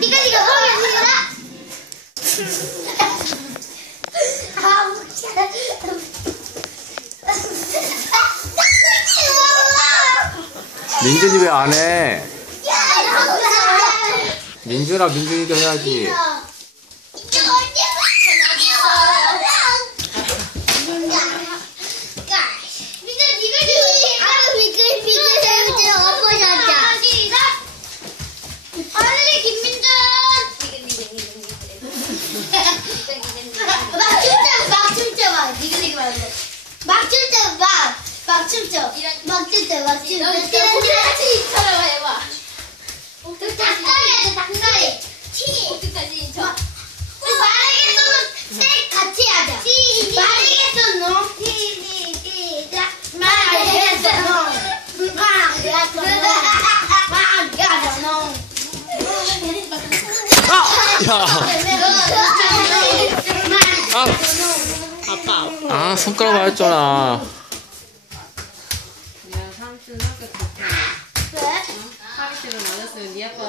니가 니가 니가. 아 민준이 왜 안 해? 야, 민준아 민준이도 해야지. 막 춤 춰 막! 막 춤 춰 막 춤 춰 막 춤 춰 이처럼 해봐. 닭다리 하자 닭다리. 티. 어디까지 저? 말하겠어 셋 같이 하자. 말하겠어 너 시작 말하겠어 너 말하겠어 말하겠어 너 야, 아빠. 아 손가락 맞았잖아. 내가 삼촌 학교 갔다. 왜? 하기 싫어 맞았어요. 네 아빠